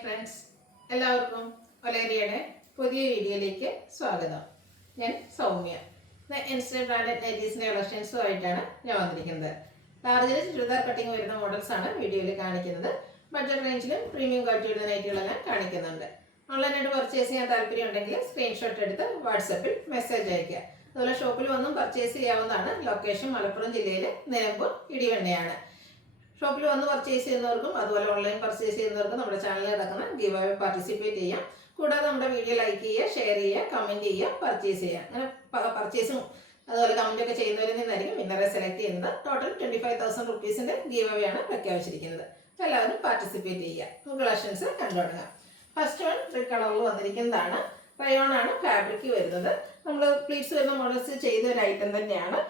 Friends, എല്ലാവർക്കും ഒലേരിയയുടെ പുതിയ വീഡിയോയിലേക്ക് സ്വാഗതം. ഞാൻ സൗമ്യ. ഇൻസ്റ്റന്റ് ബ്രാൻഡഡ് നൈറ്റീസിൻ്റെ കളക്ഷൻസുമായിട്ടാണ് ഞാൻ വന്നിരിക്കുന്നത്. ലാർജിൽ ചുരിദാർ കട്ടിങ് വരുന്ന മോഡൽസാണ് വീഡിയോയിൽ കാണിക്കുന്നത്. ബഡ്ജറ്റ് റേഞ്ചിലും പ്രീമിയം ക്വാളിറ്റി വരുന്ന നൈറ്റുകളെല്ലാം കാണിക്കുന്നുണ്ട്. ഓൺലൈനായിട്ട് പർച്ചേസ് ചെയ്യാൻ താല്പര്യം ഉണ്ടെങ്കിൽ സ്ക്രീൻഷോട്ട് എടുത്ത് വാട്സപ്പിൽ മെസ്സേജ് അയയ്ക്കുക. അതുപോലെ ഷോപ്പിൽ വന്നും പർച്ചേസ് ചെയ്യാവുന്നതാണ്. ലൊക്കേഷൻ മലപ്പുറം ജില്ലയിലെ നിലമ്പൂർ ഇടിവണ്ണയാണ്. ഷോപ്പിൽ വന്ന് പർച്ചേസ് ചെയ്യുന്നവർക്കും അതുപോലെ ഓൺലൈൻ പർച്ചേസ് ചെയ്യുന്നവർക്കും നമ്മുടെ ചാനലിൽ നടക്കുന്ന ഗിവ് അവേ പാർട്ടിസിപ്പേറ്റ് ചെയ്യാം. കൂടാതെ നമ്മുടെ വീഡിയോ ലൈക്ക് ചെയ്യുക, ഷെയർ ചെയ്യുക, കമൻറ്റ് ചെയ്യുക, പർച്ചേസ് ചെയ്യുക. അങ്ങനെ പർച്ചേസും അതുപോലെ കമൻറ്റൊക്കെ ചെയ്യുന്നവരിൽ നിന്നായിരിക്കും വിന്നറെ സെലക്ട് ചെയ്യുന്നത്. ടോട്ടൽ 25,000 റുപ്പീസിൻ്റെ ഗിവ് അവേ ആണ് പ്രഖ്യാപിച്ചിരിക്കുന്നത്. അപ്പോൾ എല്ലാവരും പാർട്ടിസിപ്പേറ്റ് ചെയ്യുക. നമുക്ക് കളക്ഷൻസ് കണ്ടു തുടങ്ങാം. ഫസ്റ്റ് വൺ റെഡ് കളറിൽ വന്നിരിക്കുന്നതാണ്. റയോൺ ആണ് ഫാബ്രിക് വരുന്നത്. നമ്മൾ പ്ലീറ്റ്സ് വരുന്ന മോഡൽസ് ചെയ്ത ഒരു ഐറ്റം തന്നെയാണ്.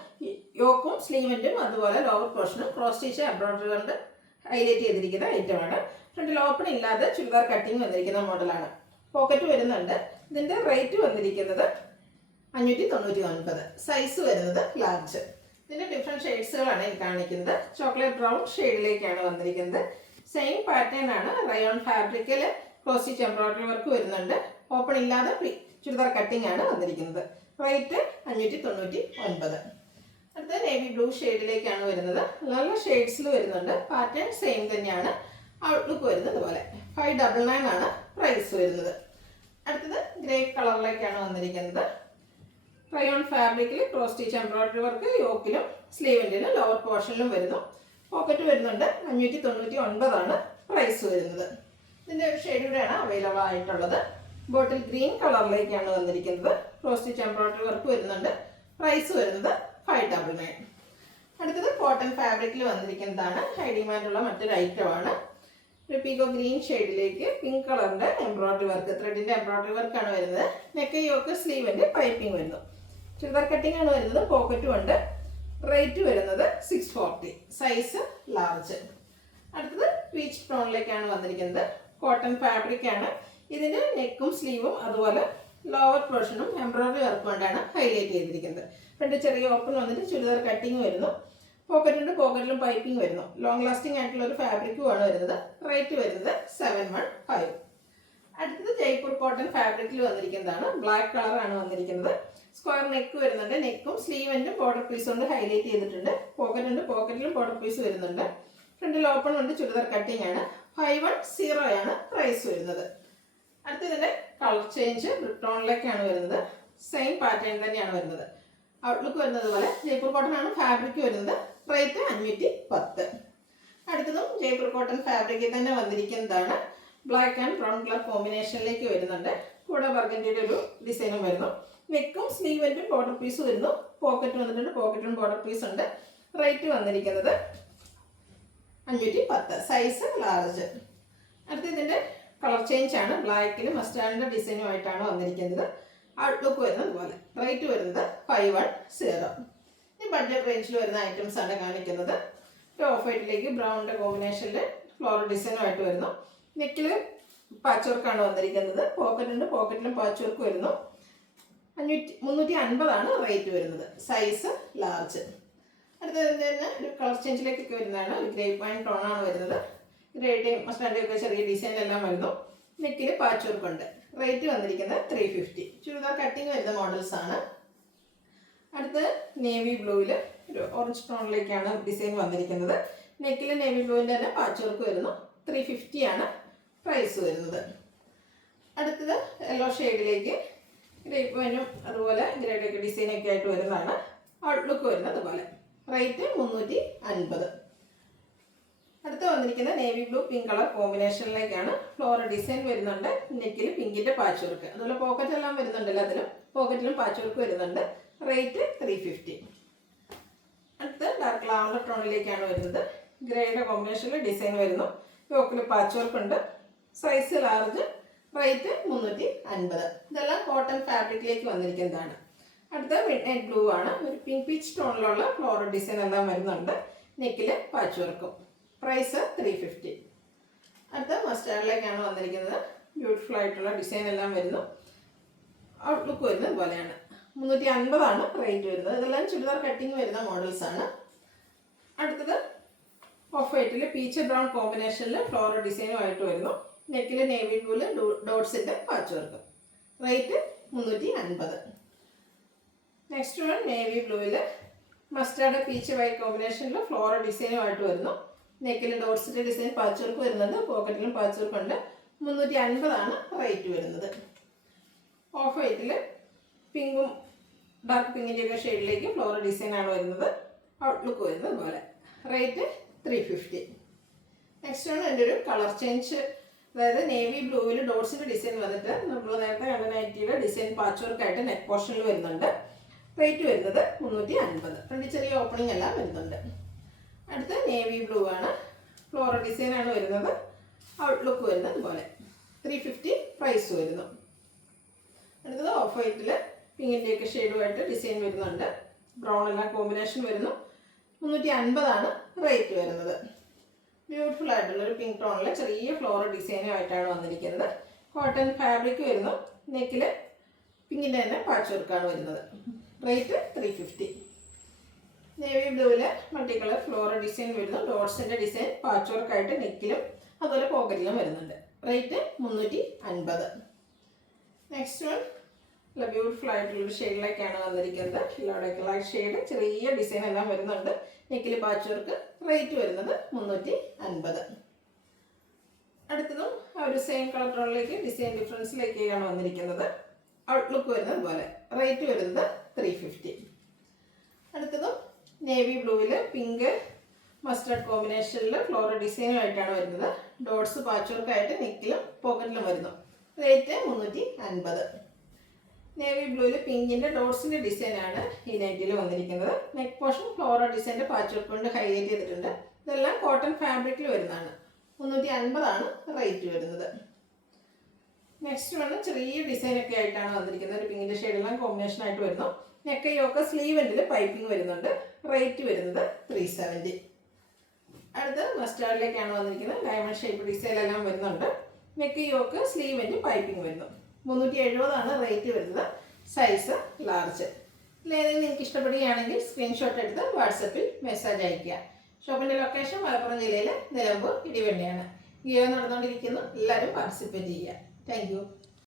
യോക്കും സ്ലീവിൻ്റും അതുപോലെ ലോവർ പോർഷനും ക്രോസ് സ്റ്റിച്ച് എംബ്രോയിഡറി കൊണ്ട് ഹൈലൈറ്റ് ചെയ്തിരിക്കുന്ന ഐറ്റമാണ്. ഫ്രണ്ടിൽ ഓപ്പൺ ഇല്ലാതെ ചുരിദാർ കട്ടിങ് വന്നിരിക്കുന്ന മോഡലാണ്. പോക്കറ്റ് വരുന്നുണ്ട്. ഇതിൻ്റെ റേറ്റ് വന്നിരിക്കുന്നത് 599. സൈസ് വരുന്നത് ലാർജ്. ഇതിൻ്റെ ഡിഫറെൻറ്റ് ഷെയ്ഡ്സുകളാണ് ഈ കാണിക്കുന്നത്. ചോക്ലേറ്റ് ബ്രൗൺ ഷെയ്ഡിലേക്കാണ് വന്നിരിക്കുന്നത്. സെയിം പാറ്റേൺ ആണ്. റയോൺ ഫാബ്രിക്കിൽ ക്രോസ് സ്റ്റിച്ച് എംബ്രോയിഡറി വർക്ക് വരുന്നുണ്ട്. ഓപ്പൺ ഇല്ലാതെ ചുരിദാർ കട്ടിംഗ് ആണ് വന്നിരിക്കുന്നത്. റേറ്റ് 599. അടുത്ത നേവി ബ്ലൂ ഷെയ്ഡിലേക്കാണ് വരുന്നത്. നല്ല ഷെയ്ഡ്സിൽ വരുന്നുണ്ട്. പാറ്റേൺ സെയിം തന്നെയാണ്. ഔട്ട്ലുക്ക് വരുന്നത് പോലെ 599 ആണ് പ്രൈസ് വരുന്നത്. അടുത്തത് ഗ്രേ കളറിലേക്കാണ് വന്നിരിക്കുന്നത്. റയോൺ ഫാബ്രിക്കിൽ ക്രോസ് സ്റ്റിച്ച് എംബ്രോയിഡറി വർക്ക് യോക്കിലും സ്ലീവിൻ്റിലും ലോവർ പോർഷനിലും വരുന്നു. പോക്കറ്റ് വരുന്നുണ്ട്. 599 ആണ് പ്രൈസ് വരുന്നത്. ഇതിൻ്റെ ഒരു ഷെയ്ഡ് കൂടെയാണ് അവൈലബിൾ ആയിട്ടുള്ളത്. ബോട്ടിൽ ഗ്രീൻ കളറിലേക്കാണ് വന്നിരിക്കുന്നത്. ക്രോസ് സ്റ്റിച്ച് എംബ്രോയിഡറി വർക്ക് വരുന്നുണ്ട്. പ്രൈസ് വരുന്നത് 599. അടുത്തത് കോട്ടൺ ഫാബ്രിക്കിൽ വന്നിരിക്കുന്നതാണ്. ഹൈ ഡിമാൻഡുള്ള മറ്റൊരു ഐറ്റമാണ്. ഒരു പീകോ ഗ്രീൻ ഷെയ്ഡിലേക്ക് പിങ്ക് കളറിൻ്റെ എംബ്രോയിഡറി വർക്ക്, ത്രെഡിൻ്റെ എംബ്രോയിഡറി വർക്കാണ് വരുന്നത്. നെക്ക് യോക്ക് സ്ലീവിൻ്റെ പൈപ്പിംഗ് വരുന്നു. ചുരിദാർ കട്ടിംഗ് ആണ് വരുന്നത്. പോക്കറ്റും ഉണ്ട്. റേറ്റ് വരുന്നത് 640. Size large. അടുത്തത് പീച്ച് ടോണിലേക്കാണ് വന്നിരിക്കുന്നത്. കോട്ടൺ ഫാബ്രിക് ആണ്. ഇതിന് നെക്കും സ്ലീവും അതുപോലെ ലോവർ പോർഷനും എംബ്രോയിഡറി വർക്ക് കൊണ്ടാണ് ഹൈലൈറ്റ് ചെയ്തിരിക്കുന്നത്. ഫ്രണ്ട് ചെറിയ ഓപ്പൺ വന്നിട്ട് ചുരിദാർ കട്ടിങ് വരുന്നു. പോക്കറ്റുണ്ട്. പോക്കറ്റിലും പൈപ്പിംഗ് വരുന്നു. ലോങ് ലാസ്റ്റിംഗ് ആയിട്ടുള്ള ഒരു ഫാബ്രിക്കുമാണ് വരുന്നത്. റേറ്റ് വരുന്നത് 715. അടുത്തത് ജയ്പൂർ കോട്ടൺ ഫാബ്രിക്കിൽ വന്നിരിക്കുന്നതാണ്. ബ്ലാക്ക് കളറാണ് വന്നിരിക്കുന്നത്. സ്ക്വയർ നെക്ക് വരുന്നുണ്ട്. നെക്കും സ്ലീവിൻ്റെ ബോർഡർ പീസ് കൊണ്ട് ഹൈലൈറ്റ് ചെയ്തിട്ടുണ്ട്. പോക്കറ്റുണ്ട്. പോക്കറ്റിലും ബോർഡർ പീസ് വരുന്നുണ്ട്. ഫ്രണ്ടിൽ ഓപ്പൺ ഉണ്ട്. ചുരിദാർ കട്ടിംഗ് ആണ്. 510 ആണ് പ്രൈസ് വരുന്നത്. അടുത്തതിൻ്റെ കളർ ചേഞ്ച് ടോണിലേക്കാണ് വരുന്നത്. സെയിം പാറ്റേൺ തന്നെയാണ് വരുന്നത്. ഔട്ട്ലുക്ക് വരുന്നത് പോലെ ജയ്പൂർ കോട്ടൺ ആണ് ഫാബ്രിക് വരുന്നത്. റേറ്റ് 510. അടുത്തതും ജയ്പൂർ കോട്ടൺ ഫാബ്രിക്കിൽ തന്നെ വന്നിരിക്കുന്നതാണ്. ബ്ലാക്ക് ആൻഡ് ബ്രൗൺ കളർ കോമ്പിനേഷനിലേക്ക് വരുന്നുണ്ട്. കൂടെ ബർഗൻഡിയുടെ ഒരു ഡിസൈനും വരുന്നു. നെക്കും സ്ലീവിൻ്റെ ബോർഡർ പീസ് വരുന്നു. പോക്കറ്റ് വന്നിട്ടുണ്ട്. പോക്കറ്റും ബോർഡർ പീസ് ഉണ്ട്. റേറ്റ് വന്നിരിക്കുന്നത് 510. Size large. അടുത്ത ഇതിൻ്റെ കളർ ചേഞ്ച് ആണ്. ബ്ലാക്കിൽ മസ്റ്റാർഡിൻ്റെ ഡിസൈനുമായിട്ടാണ് വന്നിരിക്കുന്നത്. ഔട്ട്ലുക്ക് വരുന്നത് പോലെ. റേറ്റ് വരുന്നത് 510. ഈ ബഡ്ജറ്റ് റേഞ്ചിൽ വരുന്ന ഐറ്റംസ് ആണ് കാണിക്കുന്നത്. ഓഫ് വൈറ്റിലേക്ക് ബ്രൗണിൻ്റെ കോമ്പിനേഷനിൽ ഫ്ലോറൽ ഡിസൈനുമായിട്ട് വരുന്നു. നെക്കിൽ പാച്ച് വർക്കാണ് വന്നിരിക്കുന്നത്. പോക്കറ്റുണ്ട്. പോക്കറ്റിലും പാച്ച് വർക്ക് വരുന്നു. 350 ആണ് റേറ്റ് വരുന്നത്. Size large. അടുത്തതിൻ്റെ തന്നെ ഒരു കളർ ചേഞ്ചിലേക്കൊക്കെ വരുന്നതാണ്. ഒരു ഗ്രേ വൈൻ ടോണാണ് വരുന്നത്. ഗ്രേഡേയും മസ്റ്റാർഡേയും ഒക്കെ ചെറിയ ഡിസൈനെല്ലാം വരുന്നു. നെക്കിൽ പാച്ച് വർക്ക് ഉണ്ട്. റേറ്റ് വന്നിരിക്കുന്നത് 350. ചുരിദാർ കട്ടിങ് വരുന്ന മോഡൽസ് ആണ്. അടുത്ത് നേവി ബ്ലൂവിൽ ഒരു ഓറഞ്ച് ടോണിലേക്കാണ് ഡിസൈൻ വന്നിരിക്കുന്നത്. നെക്കിൽ നേവി ബ്ലൂവിൻ്റെ തന്നെ പാച്ച് വർക്ക് വരുന്നു. 350 ആണ് പ്രൈസ് വരുന്നത്. അടുത്തത് യെല്ലോ ഷെയ്ഡിലേക്ക് ഗ്രേപ്പ് വൈനും അതുപോലെ ഗ്രേഡൊക്കെ ഡിസൈനൊക്കെ ആയിട്ട് വരുന്നതാണ്. ഔട്ട്ലുക്ക് വരുന്നത് പോലെ. റേറ്റ് 350. അടുത്ത് വന്നിരിക്കുന്ന നേവി ബ്ലൂ പിങ്ക് കളർ കോമ്പിനേഷനിലേക്കാണ്. ഫ്ലോറൽ ഡിസൈൻ വരുന്നുണ്ട്. നെക്കിൽ പിങ്കിൻ്റെ പാച്ച് വർക്ക്, അതുപോലെ പോക്കറ്റ് എല്ലാം വരുന്നുണ്ട്. എല്ലാത്തിലും പോക്കറ്റിലും പാച്ച് വർക്ക് വരുന്നുണ്ട്. റേറ്റ് 350. അടുത്ത് ഡാർക്ക് ലാവൻഡർ ടോണിലേക്കാണ് വരുന്നത്. ഗ്രേയുടെ കോമ്പിനേഷനിൽ ഡിസൈൻ വരുന്നു. യോക്കിൽ പാച്ച് വർക്ക് ഉണ്ട്. Size large. റേറ്റ് 350. ഇതെല്ലാം കോട്ടൺ ഫാബ്രിക്കിലേക്ക് വന്നിരിക്കുന്നതാണ്. അടുത്ത മിഡ് നൈറ്റ് ബ്ലൂ ആണ്. ഒരു പിങ്ക് പീച്ച് ടോണിലുള്ള ഫ്ലോറൽ ഡിസൈൻ എല്ലാം വരുന്നുണ്ട്. നെക്കിൽ പാച്ച് വർക്കും. പ്രൈസ് 350. അടുത്ത മസ്റ്റാർഡിലേക്കാണ് വന്നിരിക്കുന്നത്. ബ്യൂട്ടിഫുൾ ആയിട്ടുള്ള ഡിസൈൻ എല്ലാം വരുന്നു. ഔട്ട്ലുക്ക് വരുന്നത് പോലെയാണ്. 350 ആണ് റേറ്റ് വരുന്നത്. ഇതെല്ലാം ചുരിദാർ കട്ടിങ് വരുന്ന മോഡൽസ് ആണ്. അടുത്തത് ഓഫ് വൈറ്റിൽ പീച്ച് ബ്രൗൺ കോമ്പിനേഷനിൽ ഫ്ലോറൽ ഡിസൈനുമായിട്ട് വരുന്നു. നെക്കിൽ നേവി ബ്ലൂവിൽ ഡോട്ട്സിൻ്റെ patch work. Rate 350. Next one navy ബ്ലൂവിൽ മസ്റ്റാർഡ് പീച്ച് വൈറ്റ് കോമ്പിനേഷനിൽ ഫ്ലോറൽ ഡിസൈനുമായിട്ട് വരുന്നു. നെക്കിൽ ഡോട്ട്സിൻ്റെ ഡിസൈൻ പാച്ച് വർക്ക് വരുന്നുണ്ട്, പോക്കറ്റിലും പാച്ച് വർക്ക് ഉണ്ട്. 350 റേറ്റ് വരുന്നത്. ഓഫ് വൈറ്റിൽ പിങ്കും ഡാർക്ക് പിങ്കിൻ്റെയൊക്കെ ഷെയ്ഡിലേക്ക് ഫ്ലോറൽ ഡിസൈനാണ് വരുന്നത്. ഔട്ട്ലുക്ക് വരുന്നത് പോലെ. റേറ്റ് 350. നെക്സ്റ്റ് ആണ് എൻ്റെ ഒരു കളർ ചേഞ്ച്. അതായത് നേവി ബ്ലൂവിൽ ഡോട്ട്സിൻ്റെ ഡിസൈൻ വന്നിട്ട് നമ്മൾ നേരത്തെ കണ്ട നൈറ്റിയുടെ ഡിസൈൻ പാച്ച് വർക്കായിട്ട് നെക്ക് പോർഷനിൽ വരുന്നുണ്ട്. റേറ്റ് വരുന്നത് 350. ഫ്രണ്ട് ചെറിയ ഓപ്പണിംഗ് എല്ലാം വരുന്നുണ്ട്. അടുത്ത നേവി ബ്ലൂ ആണ്, ഫ്ലോറൽ ഡിസൈനാണ് വരുന്നത്. ഔട്ട്ലുക്ക് വരുന്നത് പോലെ. 350 പ്രൈസ് വരുന്നു. അടുത്തത് ഓഫ് വൈറ്റിൽ പിങ്കിൻ്റെയൊക്കെ ഷെയ്ഡുമായിട്ട് ഡിസൈൻ വരുന്നുണ്ട്. ബ്രൗൺ എല്ലാം കോമ്പിനേഷൻ വരുന്നു. 350 റേറ്റ് വരുന്നത്. ബ്യൂട്ടിഫുൾ ആയിട്ടുള്ളൊരു പിങ്ക് ടോണിൽ ചെറിയ ഫ്ലോറൽ ഡിസൈനുമായിട്ടാണ് വന്നിരിക്കുന്നത്. കോട്ടൺ ഫാബ്രിക് വരുന്നു. നെക്കിൽ പിങ്കിൻ്റെ തന്നെ പാച്ച് വർക്കാണ് വരുന്നത്. റേറ്റ് 350. നേവി ബ്ലൂവിൽ മൾട്ടി കളർ ഫ്ലോറൽ ഡിസൈൻ വരുന്നു. ഡോട്ട്സിൻ്റെ ഡിസൈൻ പാച്ച് വർക്കായിട്ട് നെക്കിലും അതുപോലെ പോക്കറ്റിലും വരുന്നുണ്ട്. റേറ്റ് 350. നെക്സ്റ്റ് വൺ നല്ല ബ്യൂട്ടിഫുൾ ആയിട്ടുള്ളൊരു ഷെയ്ഡിലേക്കാണ് വന്നിരിക്കുന്നത്. ഇവിടെയൊക്കെയുള്ള ഷെയ്ഡ് ചെറിയ ഡിസൈൻ എല്ലാം വരുന്നുണ്ട്. നെക്കിൽ പാച്ച് വർക്ക്. റേറ്റ് വരുന്നത് 350. അടുത്തതും ആ ഒരു സെയിം കളർ ടോണിലേക്ക് ഡിസൈൻ ഡിഫറൻസിലേക്കാണ് വന്നിരിക്കുന്നത്. ഔട്ട്ലുക്ക് വരുന്നത് പോലെ. റേറ്റ് വരുന്നത് 350. അടുത്തതും നേവി ബ്ലൂവിൽ പിങ്ക് മസ്റ്റർഡ് കോമ്പിനേഷനിൽ ഫ്ലോറൽ ഡിസൈനുമായിട്ടാണ് വരുന്നത്. ഡോട്ട്സ് പാച്ച് വർക്കായിട്ട് നെക്കിലും പോക്കറ്റിലും വരുന്നു. റേറ്റ് 350. നേവി ബ്ലൂവിൽ പിങ്കിൻ്റെ ഡോട്ട്സിൻ്റെ ഡിസൈനാണ് ഈ നൈറ്റിൽ വന്നിരിക്കുന്നത്. നെക്ക് പോർഷൻ ഫ്ലോറൽ ഡിസൈൻ്റെ പാച്ച് വർക്ക് കൊണ്ട് ഹൈലൈറ്റ് ചെയ്തിട്ടുണ്ട്. ഇതെല്ലാം കോട്ടൺ ഫാബ്രിക്കിൽ വരുന്നതാണ്. 350 റേറ്റ് വരുന്നത്. നെക്സ്റ്റ് വന്ന് ചെറിയ ഡിസൈനൊക്കെ ആയിട്ടാണ് വന്നിരിക്കുന്നത്. ഒരു പിങ്കിൻ്റെ ഷെയ്ഡെല്ലാം കോമ്പിനേഷനായിട്ട് വരുന്നു. നെക്ക് യോക്ക് സ്ലീവ് എൻഡിൽ പൈപ്പിംഗ് വരുന്നുണ്ട്. റേറ്റ് വരുന്നത് 370. അടുത്ത് മസ്റ്റാർഡിലേക്കാണ് വന്നിരിക്കുന്നത്. ഡയമണ്ട് ഷേപ്പ് ഡിസൈൻ എല്ലാം വരുന്നുണ്ട്. Neck yoke sleeve end piping വരുന്നു. 370 റേറ്റ് വരുന്നത്. Size large. ഇതിലേതെങ്കിലും നിങ്ങൾക്ക് ഇഷ്ടപ്പെടുകയാണെങ്കിൽ സ്ക്രീൻഷോട്ട് എടുത്ത് വാട്സപ്പിൽ മെസ്സേജ് അയയ്ക്കുക. ഷോപ്പിൻ്റെ ലൊക്കേഷൻ മലപ്പുറം ജില്ലയിലെ നിലമ്പൂർ ഇടിവണ്ടിയാണ്. ഗിയോ നടന്നുകൊണ്ടിരിക്കുന്നു. എല്ലാവരും പാർട്ടിസിപ്പേറ്റ് ചെയ്യുക. Thank you.